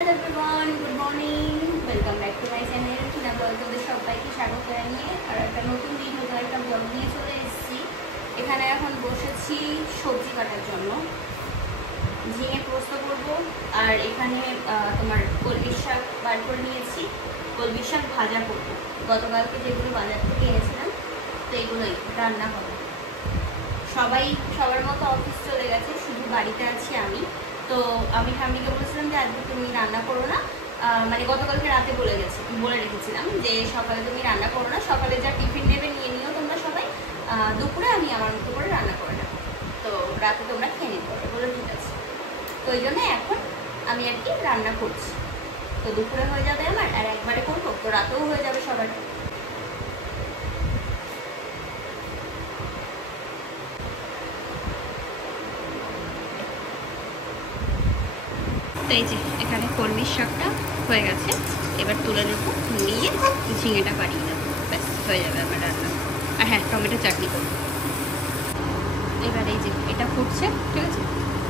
Hello everyone, good morning. Welcome back to my channel. তোমাদের সবাইকে স্বাগত জানিয়ে আর একটা নতুন দিন নতুন একটা ব্লগ নিয়ে চলে এসেছি। এখানে এখন বসেছি সবজি কাটার জন্য, ঝিঙে পোস্ত করবো। আর এখানে তোমার কলমি শাক বার করে নিয়েছি, কলমি শাক ভাজা করবো। গতকালকে যেগুলো বাজার থেকে এনেছিলাম তো এগুলোই রান্না হবে। সবার মতো অফিস চলে গেছে, শুধু বাড়িতে আছি আমি। তো আমি ঠাম্মিকে বলেছিলাম যে আজকে তুমি রান্না করো না, মানে গতকালকে রাতে বলে রেখেছিলাম যে সকালে তুমি রান্না করো না, সকালে যা টিফিন নেবে নিয়ে নিও তোমরা সবাই, দুপুরে আমি আমার মতো করে রান্না করে নেবো, তো রাতে তোমরা খেয়ে নিতে পারবে। বলে ঠিক আছে। তো ওই জন্য এখন আমি আর কি রান্না করছি, তো দুপুরে হয়ে যাবে আমার, আর একবারে করবো তো রাতেও হয়ে যাবে সবার। তো এই যে এখানে কলমির শাকটা হয়ে গেছে, এবার তুলে নেবো, নিয়ে ঝিঙেটা বাড়িয়ে দেবো, ব্যাস হয়ে যাবে আমার রান্না। আর হ্যাঁ, টমেটো চাটনি করবো। এবার এই যে এটা ফুটছে, ঠিক আছে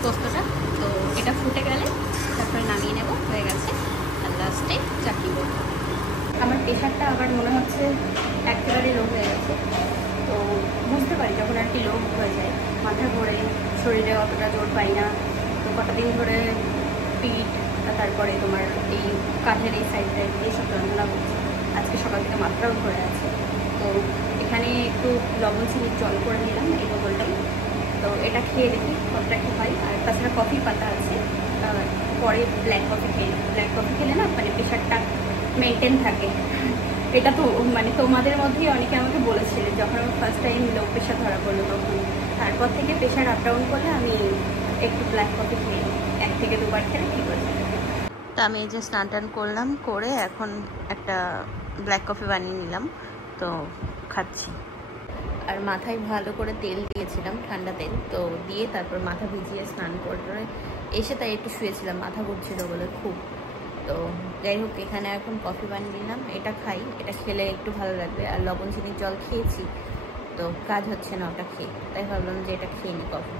পোস্তটা, তো এটা ফুটে গেলে তারপরে নামিয়ে নেবো, হয়ে গেছে। আর লাস্টে চাটনি করবো। আমার প্রেশারটা আবার মনে হচ্ছে একেবারে লো হয়ে গেছে, তো বুঝতে পারি যখন আর কি লো হয়ে যায়, মাথা ঘোরে, শরীরে অতটা জোর পাই না। তো কটা দিন ধরে পিঠ, তারপরে তোমার এই কাঁধের এই সাইডে এইসব যন্ত্রণা করছে। আজকে সকাল থেকে মাথাটাও ঘুরে আছে। তো এখানে একটু লবণ চিনির জল করে নিলাম এই বোতলটাই, তো এটা খেয়ে দেখি কতটা কি হয়। আর তাছাড়া কফি পাতা আছে, পরে ব্ল্যাক কফি খেয়ে নেব। ব্ল্যাক কফি খেলে না মানে প্রেশারটা মেনটেন থাকে। এটা তো মানে তোমাদের মধ্যেই অনেকে আমাকে বলেছিলেন যখন আমার ফার্স্ট টাইম লো প্রেশার ধরা পড়লো, তখন তারপর থেকে প্রেশার আপ ডাউন করলে আমি একটু ব্ল্যাক কফি খেয়ে নিই, 1 থেকে 2 বার খেলে ঠিক হয়েছে। তো আমি এই যে স্নান টান করলাম, করে এখন একটা ব্ল্যাক কফি বানিয়ে নিলাম, তো খাচ্ছি। আর মাথায় ভালো করে তেল দিয়েছিলাম, ঠান্ডা তেল, তো দিয়ে তারপর মাথা ভিজিয়ে স্নান করে এসে তাই একটু শুয়েছিলাম, মাথা ঘুরছিল বলে খুব। তো যাই হোক, এখানে এখন কফি বানিয়ে নিলাম, এটা খাই, এটা খেলে একটু ভালো লাগবে। আর লবণ চিনির জল খেয়েছি, তো কাজ হচ্ছে না ওটা খেয়ে, তাই ভাবলাম যে এটা খেয়ে নিই কফি।